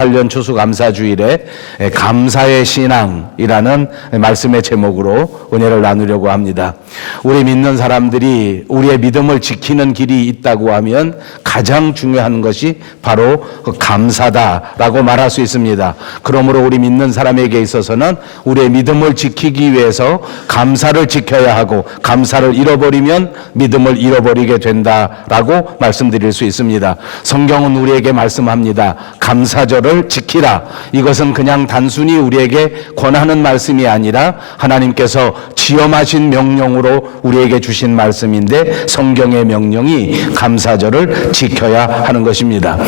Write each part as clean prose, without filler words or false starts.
8년 추수감사주일에 감사의 신앙이라는 말씀의 제목으로 은혜를 나누려고 합니다. 우리 믿는 사람들이 우리의 믿음을 지키는 길이 있다고 하면 가장 중요한 것이 바로 감사다라고 말할 수 있습니다. 그러므로 우리 믿는 사람에게 있어서는 우리의 믿음을 지키기 위해서 감사를 지켜야 하고, 감사를 잃어버리면 믿음을 잃어버리게 된다라고 말씀드릴 수 있습니다. 성경은 우리에게 말씀합니다. 감사절을 지키라. 이것은 그냥 단순히 우리에게 권하는 말씀이 아니라 하나님께서 지엄하신 명령으로 우리에게 주신 말씀인데, 성경의 명령이 감사절을 지켜야 하는 것입니다.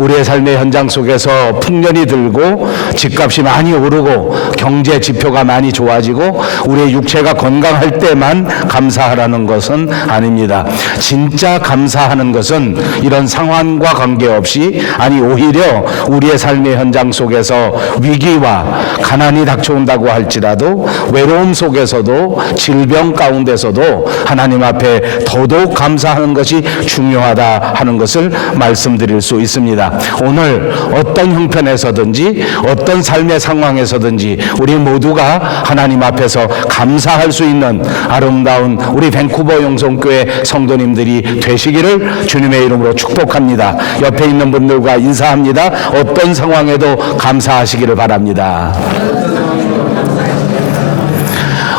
우리의 삶의 현장 속에서 풍년이 들고 집값이 많이 오르고 경제 지표가 많이 좋아지고 우리의 육체가 건강할 때만 감사하라는 것은 아닙니다. 진짜 감사하는 것은 이런 상황과 관계없이, 아니 오히려 우리의 삶의 현장 속에서 위기와 가난이 닥쳐온다고 할지라도, 외로움 속에서도, 질병 가운데서도 하나님 앞에 더더욱 감사하는 것이 중요하다 하는 것을 말씀드릴 수 있습니다. 오늘 어떤 형편에서든지 어떤 삶의 상황에서든지 우리 모두가 하나님 앞에서 감사할 수 있는 아름다운 우리 밴쿠버 영성교회 성도님들이 되시기를 주님의 이름으로 축복합니다. 옆에 있는 분들과 인사합니다. 어떤 상황에도 감사하시기를 바랍니다.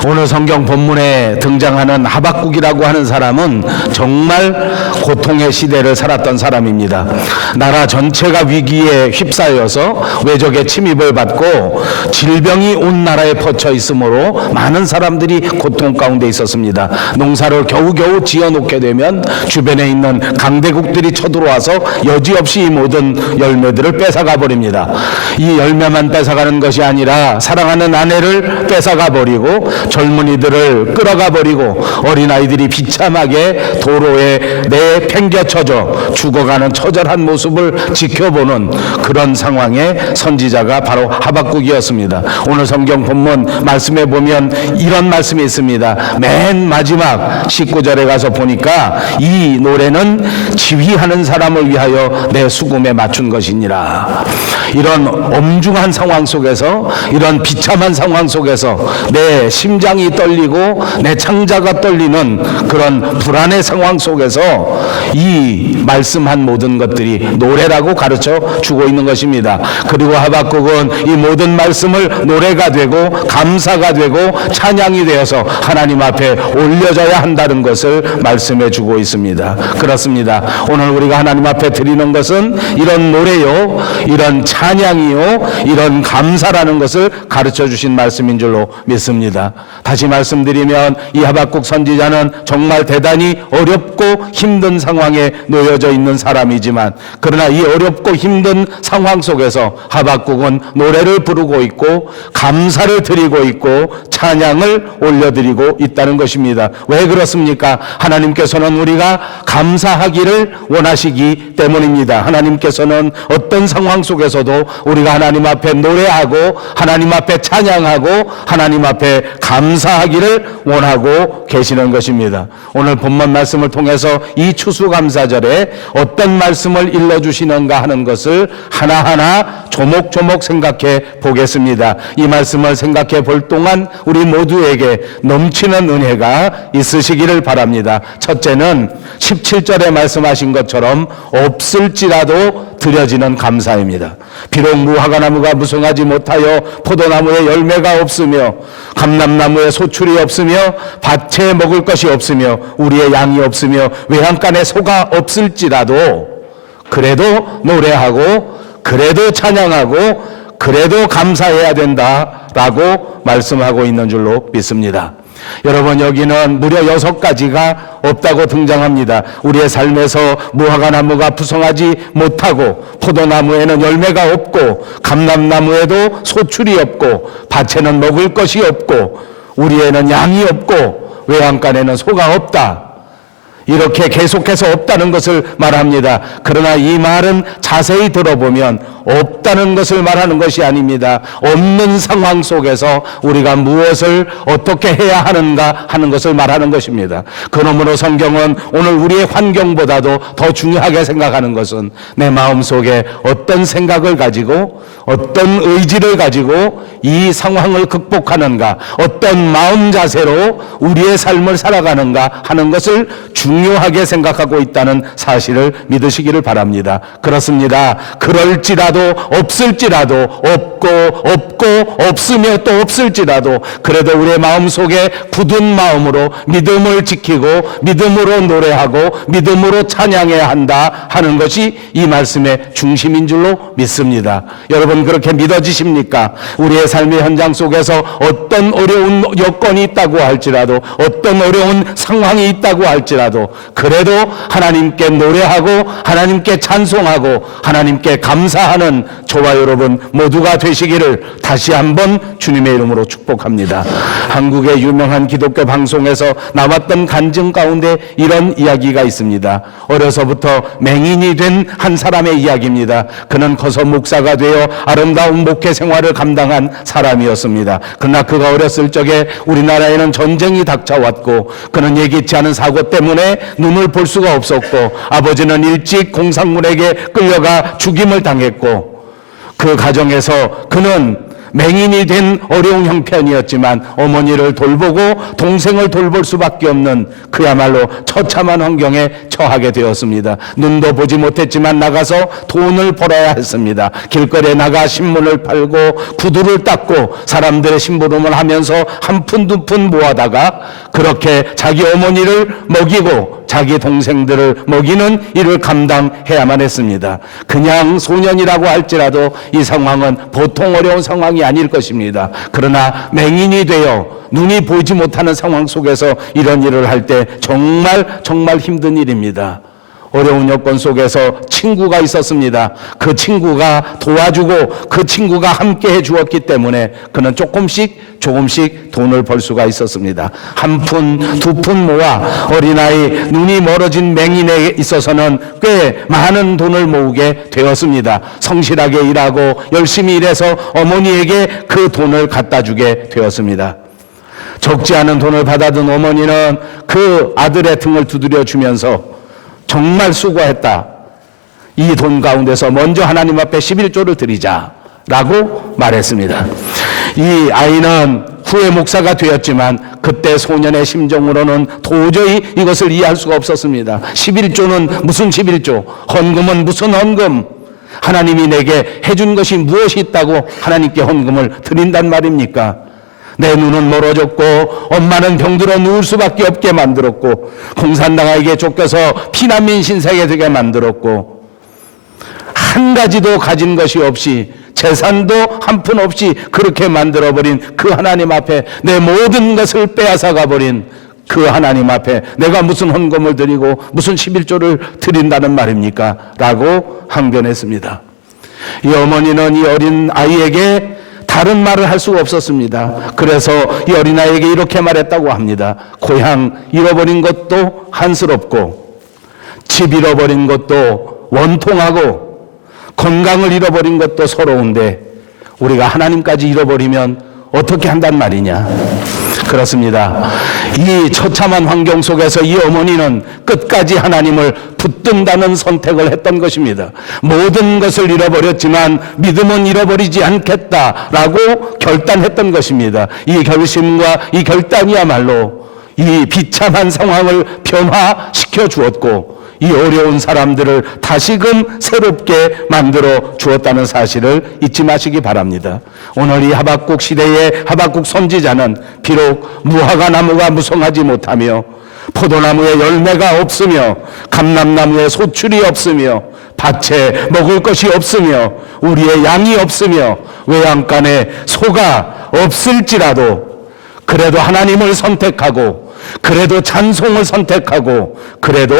오늘 성경 본문에 등장하는 하박국이라고 하는 사람은 정말 고통의 시대를 살았던 사람입니다. 나라 전체가 위기에 휩싸여서 외적의 침입을 받고 질병이 온 나라에 퍼쳐 있으므로 많은 사람들이 고통 가운데 있었습니다. 농사를 겨우겨우 지어놓게 되면 주변에 있는 강대국들이 쳐들어와서 여지없이 이 모든 열매들을 뺏어가 버립니다. 이 열매만 뺏어가는 것이 아니라 사랑하는 아내를 뺏어가 버리고 젊은이들을 끌어가 버리고 어린아이들이 비참하게 도로에 내팽개쳐져 죽어가는 처절한 모습을 지켜보는 그런 상황의 선지자가 바로 하박국이었습니다. 오늘 성경 본문 말씀에 보면 이런 말씀이 있습니다. 맨 마지막 19절에 가서 보니까 이 노래는 지휘하는 사람을 위하여 내 수금에 맞춘 것이니라. 이런 엄중한 상황 속에서, 이런 비참한 상황 속에서 내 심장이 떨리고 내 창자가 떨리는 그런 불안의 상황 속에서 이 말씀한 모든 것들이 노래라고 가르쳐 주고 있는 것입니다. 그리고 하박국은 이 모든 말씀을 노래가 되고 감사가 되고 찬양이 되어서 하나님 앞에 올려져야 한다는 것을 말씀해 주고 있습니다. 그렇습니다. 오늘 우리가 하나님 앞에 드리는 것은 이런 노래요, 이런 찬양이요, 이런 감사라는 것을 가르쳐 주신 말씀인 줄로 믿습니다. 다시 말씀드리면 이 하박국 선지자는 정말 대단히 어렵고 힘든 상황에 놓여져 있는 사람이지만, 그러나 이 어렵고 힘든 상황 속에서 하박국은 노래를 부르고 있고 감사를 드리고 있고 찬양을 올려드리고 있다는 것입니다. 왜 그렇습니까? 하나님께서는 우리가 감사하기를 원하시기 때문입니다. 하나님께서는 어떤 상황 속에서도 우리가 하나님 앞에 노래하고 하나님 앞에 찬양하고 하나님 앞에 감사하기를 원하고 계시는 것입니다. 오늘 본문 말씀을 통해서 이 추수감사절에 어떤 말씀을 일러주시는가 하는 것을 하나하나 조목조목 생각해 보겠습니다. 이 말씀을 생각해 볼 동안 우리 모두에게 넘치는 은혜가 있으시기를 바랍니다. 첫째는 17절에 말씀하신 것처럼 없을지라도 드려지는 감사입니다. 비록 무화과 나무가 무성하지 못하여 포도나무에 열매가 없으며 감람나무에 소출이 없으며 밭에 먹을 것이 없으며 우리의 양이 없으며 외양간에 소가 없을지라도 그래도 노래하고 그래도 찬양하고 그래도 감사해야 된다라고 말씀하고 있는 줄로 믿습니다. 여러분, 여기는 무려 6가지가 없다고 등장합니다. 우리의 삶에서 무화과 나무가 부성하지 못하고 포도나무에는 열매가 없고 감람나무에도 소출이 없고 밭에는 먹을 것이 없고 우리에는 양이 없고 외양간에는 소가 없다. 이렇게 계속해서 없다는 것을 말합니다. 그러나 이 말은 자세히 들어보면 없다는 것을 말하는 것이 아닙니다. 없는 상황 속에서 우리가 무엇을 어떻게 해야 하는가 하는 것을 말하는 것입니다. 그러므로 성경은 오늘 우리의 환경보다도 더 중요하게 생각하는 것은 내 마음속에 어떤 생각을 가지고 어떤 의지를 가지고 이 상황을 극복하는가, 어떤 마음 자세로 우리의 삶을 살아가는가 하는 것을 중요하게 생각하고 있다는 사실을 믿으시기를 바랍니다. 그렇습니다. 그럴지라도 없을지라도 없고 없으며 또 없을지라도 그래도 우리의 마음속에 굳은 마음으로 믿음을 지키고 믿음으로 노래하고 믿음으로 찬양해야 한다 하는 것이 이 말씀의 중심인 줄로 믿습니다. 여러분 그렇게 믿어지십니까? 우리의 삶의 현장 속에서 어떤 어려운 여건이 있다고 할지라도 어떤 어려운 상황이 있다고 할지라도 그래도 하나님께 노래하고 하나님께 찬송하고 하나님께 감사하는 저와 여러분 모두가 되시기를 다시 한번 주님의 이름으로 축복합니다. 한국의 유명한 기독교 방송에서 나왔던 간증 가운데 이런 이야기가 있습니다. 어려서부터 맹인이 된 한 사람의 이야기입니다. 그는 커서 목사가 되어 아름다운 목회 생활을 감당한 사람이었습니다. 그러나 그가 어렸을 적에 우리나라에는 전쟁이 닥쳐왔고 그는 예기치 않은 사고 때문에 눈을 볼 수가 없었고 아버지는 일찍 공산군에게 끌려가 죽임을 당했고 그 가정에서 그는 맹인이 된 어려운 형편이었지만 어머니를 돌보고 동생을 돌볼 수밖에 없는 그야말로 처참한 환경에 처하게 되었습니다. 눈도 보지 못했지만 나가서 돈을 벌어야 했습니다. 길거리에 나가 신문을 팔고 구두를 닦고 사람들의 심부름을 하면서 한 푼 두 푼 모아다가 그렇게 자기 어머니를 먹이고 자기 동생들을 먹이는 일을 감당해야만 했습니다. 그냥 소년이라고 할지라도 이 상황은 보통 어려운 상황이 아닐 것입니다. 그러나 맹인이 되어 눈이 보이지 못하는 상황 속에서 이런 일을 할 때 정말 힘든 일입니다. 어려운 여건 속에서 친구가 있었습니다. 그 친구가 도와주고 그 친구가 함께 해주었기 때문에 그는 조금씩 돈을 벌 수가 있었습니다. 한 푼, 두 푼 모아 어린아이 눈이 멀어진 맹인에 있어서는 꽤 많은 돈을 모으게 되었습니다. 성실하게 일하고 열심히 일해서 어머니에게 그 돈을 갖다 주게 되었습니다. 적지 않은 돈을 받아든 어머니는 그 아들의 등을 두드려 주면서 정말 수고했다. 이 돈 가운데서 먼저 하나님 앞에 11조를 드리자라고 말했습니다. 이 아이는 후에 목사가 되었지만 그때 소년의 심정으로는 도저히 이것을 이해할 수가 없었습니다. 11조는 무슨 11조? 헌금은 무슨 헌금? 하나님이 내게 해준 것이 무엇이 있다고 하나님께 헌금을 드린단 말입니까? 내 눈은 멀어졌고 엄마는 병들어 누울 수밖에 없게 만들었고 공산당에게 쫓겨서 피난민 신세가 되게 만들었고 한 가지도 가진 것이 없이 재산도 한 푼 없이 그렇게 만들어버린 그 하나님 앞에 내 모든 것을 빼앗아 가버린 그 하나님 앞에 내가 무슨 헌금을 드리고 무슨 11조를 드린다는 말입니까? 라고 항변했습니다. 이 어머니는 이 어린 아이에게 다른 말을 할 수가 없었습니다. 그래서 이 어린아이에게 이렇게 말했다고 합니다. 고향 잃어버린 것도 한스럽고 집 잃어버린 것도 원통하고 건강을 잃어버린 것도 서러운데 우리가 하나님까지 잃어버리면 어떻게 한단 말이냐. 그렇습니다. 이 처참한 환경 속에서 이 어머니는 끝까지 하나님을 붙든다는 선택을 했던 것입니다. 모든 것을 잃어버렸지만 믿음은 잃어버리지 않겠다라고 결단했던 것입니다. 이 결심과 이 결단이야말로 이 비참한 상황을 변화시켜 주었고 이 어려운 사람들을 다시금 새롭게 만들어 주었다는 사실을 잊지 마시기 바랍니다. 오늘 이 하박국 시대의 하박국 선지자는 비록 무화과 나무가 무성하지 못하며 포도나무에 열매가 없으며 감람나무에 소출이 없으며 밭에 먹을 것이 없으며 우리의 양이 없으며 외양간에 소가 없을지라도 그래도 하나님을 선택하고 그래도 찬송을 선택하고 그래도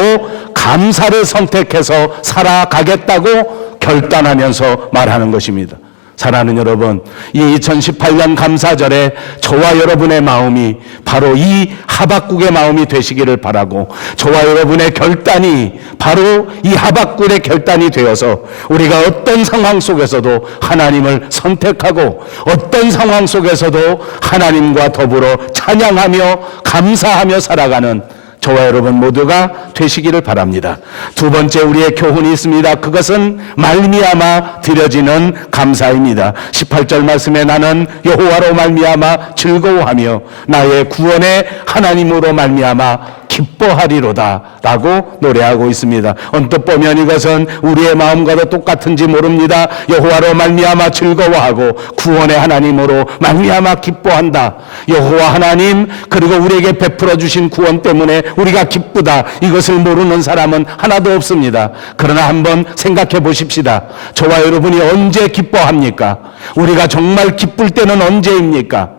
감사를 선택해서 살아가겠다고 결단하면서 말하는 것입니다. 사랑하는 여러분, 이 2018년 감사절에 저와 여러분의 마음이 바로 이 하박국의 마음이 되시기를 바라고, 저와 여러분의 결단이 바로 이 하박국의 결단이 되어서 우리가 어떤 상황 속에서도 하나님을 선택하고 어떤 상황 속에서도 하나님과 더불어 찬양하며 감사하며 살아가는 저와 여러분 모두가 되시기를 바랍니다. 두 번째 우리의 교훈이 있습니다. 그것은 말미암아 드려지는 감사입니다. 18절 말씀에 나는 여호와로 말미암아 즐거워하며 나의 구원의 하나님으로 말미암아 기뻐하리로다 라고 노래하고 있습니다. 언뜻 보면 이것은 우리의 마음과도 똑같은지 모릅니다. 여호와로 말미암아 즐거워하고 구원의 하나님으로 말미암아 기뻐한다. 여호와 하나님 그리고 우리에게 베풀어 주신 구원 때문에 우리가 기쁘다. 이것을 모르는 사람은 하나도 없습니다. 그러나 한번 생각해 보십시다. 저와 여러분이 언제 기뻐합니까? 우리가 정말 기쁠 때는 언제입니까?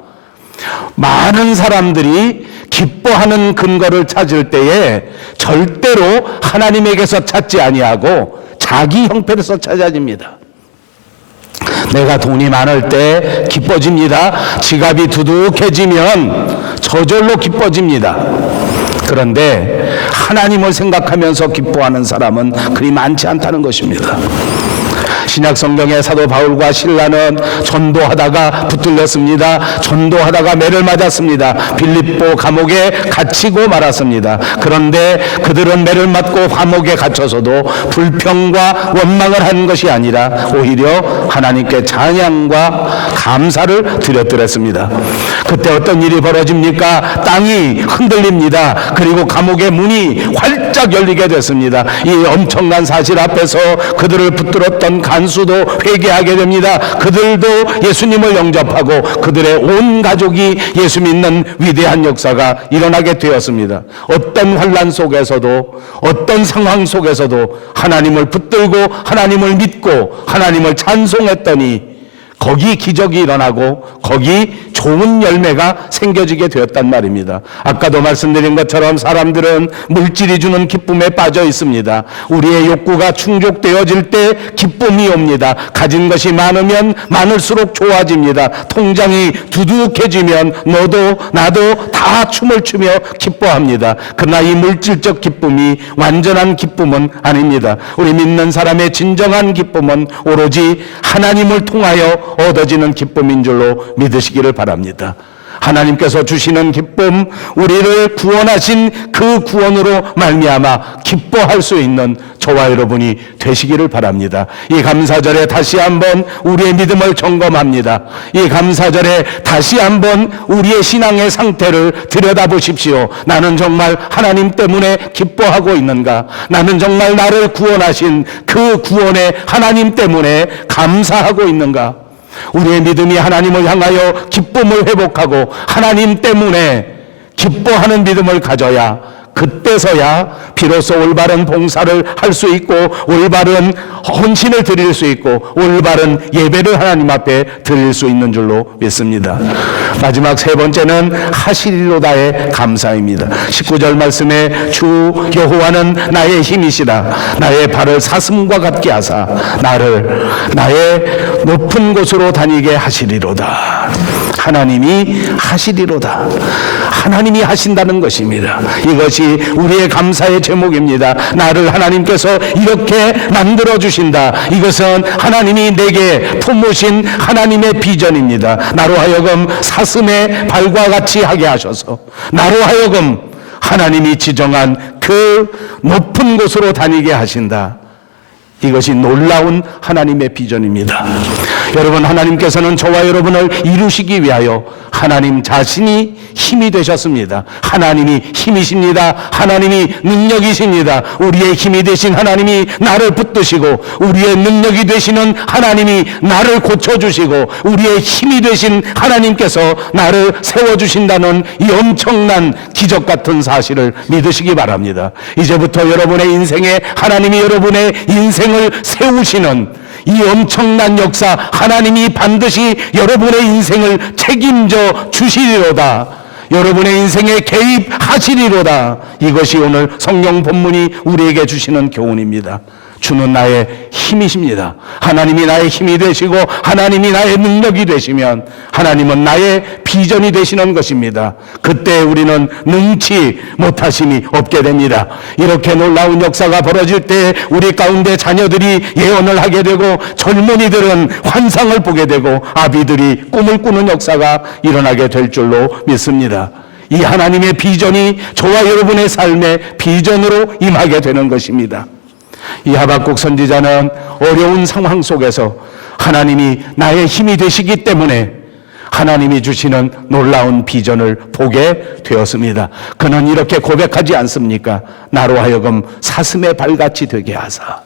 많은 사람들이 기뻐하는 근거를 찾을 때에 절대로 하나님에게서 찾지 아니하고 자기 형편에서 찾아집니다. 내가 돈이 많을 때 기뻐집니다. 지갑이 두둑해지면 저절로 기뻐집니다. 그런데 하나님을 생각하면서 기뻐하는 사람은 그리 많지 않다는 것입니다. 신약 성경의 사도 바울과 실라는 전도하다가 붙들렸습니다. 전도하다가 매를 맞았습니다. 빌립보 감옥에 갇히고 말았습니다. 그런데 그들은 매를 맞고 감옥에 갇혀서도 불평과 원망을 한 것이 아니라 오히려 하나님께 찬양과 감사를 드렸더랬습니다. 그때 어떤 일이 벌어집니까? 땅이 흔들립니다. 그리고 감옥의 문이 활짝 열리게 됐습니다. 이 엄청난 사실 앞에서 그들을 붙들었던 간수도 회개하게 됩니다. 그들도 예수님을 영접하고 그들의 온 가족이 예수 믿는 위대한 역사가 일어나게 되었습니다. 어떤 환난 속에서도 어떤 상황 속에서도 하나님을 붙들고 하나님을 믿고 하나님을 찬송했더니 거기 기적이 일어나고 거기 좋은 열매가 생겨지게 되었단 말입니다. 아까도 말씀드린 것처럼 사람들은 물질이 주는 기쁨에 빠져 있습니다. 우리의 욕구가 충족되어질 때 기쁨이 옵니다. 가진 것이 많으면 많을수록 좋아집니다. 통장이 두둑해지면 너도 나도 다 춤을 추며 기뻐합니다. 그러나 이 물질적 기쁨이 완전한 기쁨은 아닙니다. 우리 믿는 사람의 진정한 기쁨은 오로지 하나님을 통하여 얻어지는 기쁨인 줄로 믿으시기를 바랍니다. 하나님께서 주시는 기쁨, 우리를 구원하신 그 구원으로 말미암아 기뻐할 수 있는 저와 여러분이 되시기를 바랍니다. 이 감사절에 다시 한번 우리의 믿음을 점검합니다. 이 감사절에 다시 한번 우리의 신앙의 상태를 들여다보십시오. 나는 정말 하나님 때문에 기뻐하고 있는가? 나는 정말 나를 구원하신 그 구원의 하나님 때문에 감사하고 있는가? 우리의 믿음이 하나님을 향하여 기쁨을 회복하고 하나님 때문에 기뻐하는 믿음을 가져야 그때서야 비로소 올바른 봉사를 할 수 있고 올바른 헌신을 드릴 수 있고 올바른 예배를 하나님 앞에 드릴 수 있는 줄로 믿습니다. 마지막 세 번째는 하시리로다의 감사입니다. 19절 말씀에 주 여호와는 나의 힘이시라 나의 발을 사슴과 같게 하사 나를 나의 높은 곳으로 다니게 하시리로다. 하나님이 하시리로다. 하나님이 하신다는 것입니다. 이것이 우리의 감사의 제목입니다. 나를 하나님께서 이렇게 만들어 주신다. 이것은 하나님이 내게 품으신 하나님의 비전입니다. 나로 하여금 사슴의 발과 같이 하게 하셔서 나로 하여금 하나님이 지정한 그 높은 곳으로 다니게 하신다. 이것이 놀라운 하나님의 비전입니다. 여러분, 하나님께서는 저와 여러분을 이루시기 위하여 하나님 자신이 힘이 되셨습니다. 하나님이 힘이십니다. 하나님이 능력이십니다. 우리의 힘이 되신 하나님이 나를 붙드시고 우리의 능력이 되시는 하나님이 나를 고쳐주시고 우리의 힘이 되신 하나님께서 나를 세워주신다는 이 엄청난 기적 같은 사실을 믿으시기 바랍니다. 이제부터 여러분의 인생에 하나님이 여러분의 인생을 세우시는 이 엄청난 역사, 하나님이 반드시 여러분의 인생을 책임져 주시리로다. 여러분의 인생에 개입하시리로다. 이것이 오늘 성경 본문이 우리에게 주시는 교훈입니다. 주는 나의 힘이십니다. 하나님이 나의 힘이 되시고 하나님이 나의 능력이 되시면 하나님은 나의 비전이 되시는 것입니다. 그때 우리는 능치 못하심이 없게 됩니다. 이렇게 놀라운 역사가 벌어질 때 우리 가운데 자녀들이 예언을 하게 되고 젊은이들은 환상을 보게 되고 아비들이 꿈을 꾸는 역사가 일어나게 될 줄로 믿습니다. 이 하나님의 비전이 저와 여러분의 삶의 비전으로 임하게 되는 것입니다. 이 하박국 선지자는 어려운 상황 속에서 하나님이 나의 힘이 되시기 때문에 하나님이 주시는 놀라운 비전을 보게 되었습니다. 그는 이렇게 고백하지 않습니까? 나로 하여금 사슴의 발같이 되게 하사.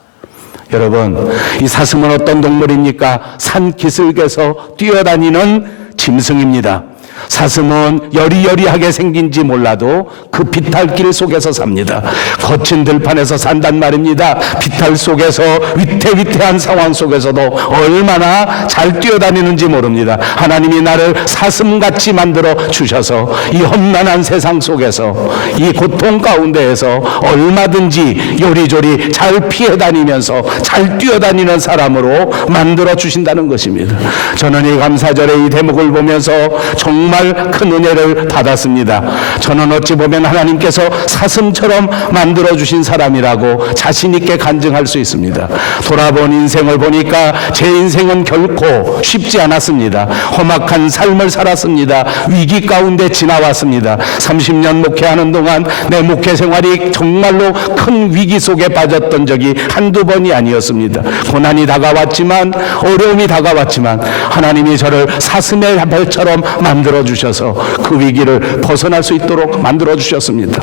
여러분, 이 사슴은 어떤 동물입니까? 산 기슭에서 뛰어다니는 짐승입니다. 사슴은 여리여리하게 생긴지 몰라도 그 비탈길 속에서 삽니다. 거친 들판에서 산단 말입니다. 비탈 속에서 위태위태한 상황 속에서도 얼마나 잘 뛰어다니는지 모릅니다. 하나님이 나를 사슴같이 만들어 주셔서 이 험난한 세상 속에서 이 고통 가운데에서 얼마든지 요리조리 잘 피해 다니면서 잘 뛰어다니는 사람으로 만들어 주신다는 것입니다. 저는 이 감사절에 이 대목을 보면서 정말 큰 은혜를 받았습니다. 저는 어찌 보면 하나님께서 사슴처럼 만들어주신 사람이라고 자신 있게 간증할 수 있습니다. 돌아본 인생을 보니까 제 인생은 결코 쉽지 않았습니다. 험악한 삶을 살았습니다. 위기 가운데 지나왔습니다. 30년 목회하는 동안 내 목회 생활이 정말로 큰 위기 속에 빠졌던 적이 한두 번이 아니었습니다. 고난이 다가왔지만 어려움이 다가왔지만 하나님이 저를 사슴의 발처럼 만들어 주셔서 그 위기를 벗어날 수 있도록 만들어 주셨습니다.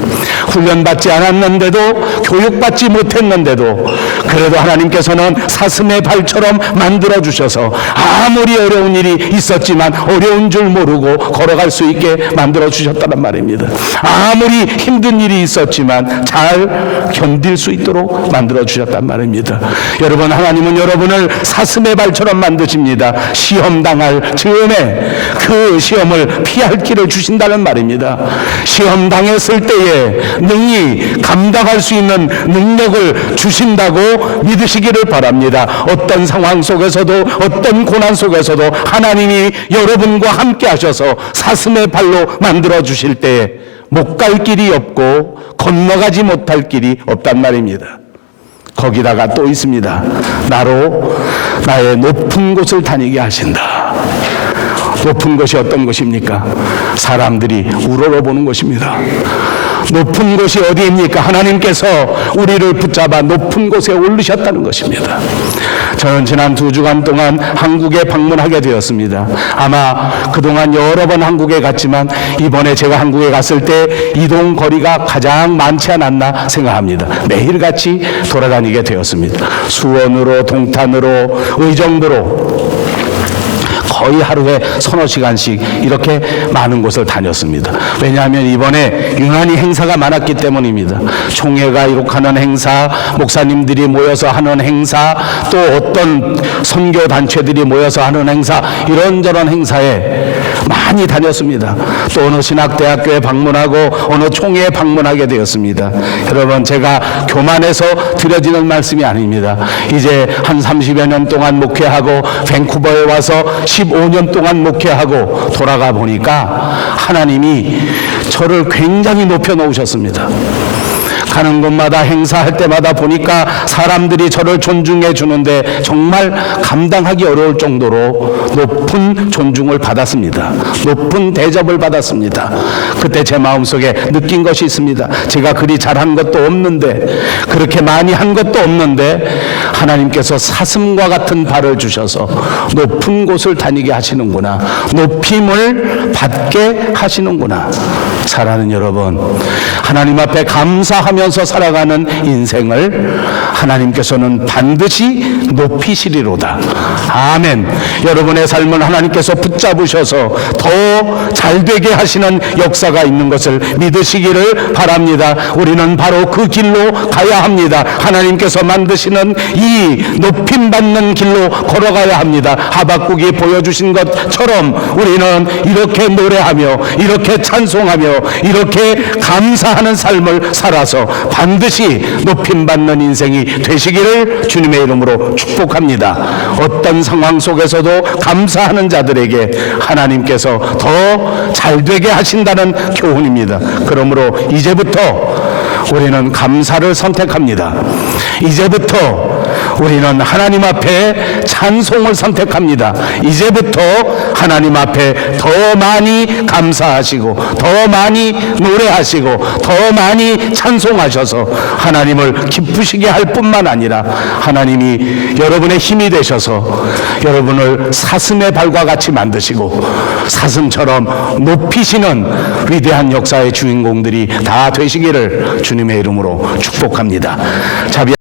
훈련받지 않았는데도 교육받지 못했는데도 그래도 하나님께서는 사슴의 발처럼 만들어 주셔서 아무리 어려운 일이 있었지만 어려운 줄 모르고 걸어갈 수 있게 만들어 주셨다는 말입니다. 아무리 힘든 일이 있었지만 잘 견딜 수 있도록 만들어 주셨단 말입니다. 여러분, 하나님은 여러분을 사슴의 발처럼 만드십니다. 시험 당할 즈음에 그 시험을 피할 길을 주신다는 말입니다. 시험 당했을 때에 능히 감당할 수 있는 능력을 주신다고 믿으시기를 바랍니다. 어떤 상황 속에서도 어떤 고난 속에서도 하나님이 여러분과 함께 하셔서 사슴의 발로 만들어 주실 때에 못 갈 길이 없고 건너가지 못할 길이 없단 말입니다. 거기다가 또 있습니다. 나로 나의 높은 곳을 다니게 하신다. 높은 것이 어떤 것입니까? 사람들이 우러러보는 것입니다. 높은 곳이 어디입니까? 하나님께서 우리를 붙잡아 높은 곳에 올리셨다는 것입니다. 저는 지난 2주간 동안 한국에 방문하게 되었습니다. 아마 그동안 여러 번 한국에 갔지만 이번에 제가 한국에 갔을 때 이동 거리가 가장 많지 않았나 생각합니다. 매일같이 돌아다니게 되었습니다. 수원으로, 동탄으로, 의정부로 거의 하루에 서너 시간씩 이렇게 많은 곳을 다녔습니다. 왜냐하면 이번에 유난히 행사가 많았기 때문입니다. 총회가 이룩하는 행사, 목사님들이 모여서 하는 행사, 또 어떤 선교단체들이 모여서 하는 행사, 이런저런 행사에 많이 다녔습니다. 또 어느 신학대학교에 방문하고 어느 총회에 방문하게 되었습니다. 여러분, 제가 교만해서 드려지는 말씀이 아닙니다. 이제 한 30여 년 동안 목회하고 밴쿠버에 와서 15년 동안 목회하고 돌아가 보니까 하나님이 저를 굉장히 높여 놓으셨습니다. 가는 곳마다 행사할 때마다 보니까 사람들이 저를 존중해 주는데 정말 감당하기 어려울 정도로 높은 존중을 받았습니다. 높은 대접을 받았습니다. 그때 제 마음속에 느낀 것이 있습니다. 제가 그리 잘한 것도 없는데, 그렇게 많이 한 것도 없는데 하나님께서 사슴과 같은 발을 주셔서 높은 곳을 다니게 하시는구나, 높임을 받게 하시는구나. 사랑하는 여러분, 하나님 앞에 감사하면서 살아가는 인생을 하나님께서는 반드시 높이시리로다. 아멘. 여러분의 삶을 하나님께서 붙잡으셔서 더 잘 되게 하시는 역사가 있는 것을 믿으시기를 바랍니다. 우리는 바로 그 길로 가야 합니다. 하나님께서 만드시는 이 높임받는 길로 걸어가야 합니다. 하박국이 보여주신 것처럼 우리는 이렇게 노래하며 이렇게 찬송하며 위하여 이렇게 감사하는 삶을 살아서 반드시 높임받는 인생이 되시기를 주님의 이름으로 축복합니다. 어떤 상황 속에서도 감사하는 자들에게 하나님께서 더 잘되게 하신다는 교훈입니다. 그러므로 이제부터 우리는 감사를 선택합니다. 이제부터 우리는 하나님 앞에 찬송을 선택합니다. 이제부터 하나님 앞에 더 많이 감사하시고 더 많이 노래하시고 더 많이 찬송하셔서 하나님을 기쁘시게 할 뿐만 아니라 하나님이 여러분의 힘이 되셔서 여러분을 사슴의 발과 같이 만드시고 사슴처럼 높이시는 위대한 역사의 주인공들이 다 되시기를 주님의 이름으로 축복합니다. 자비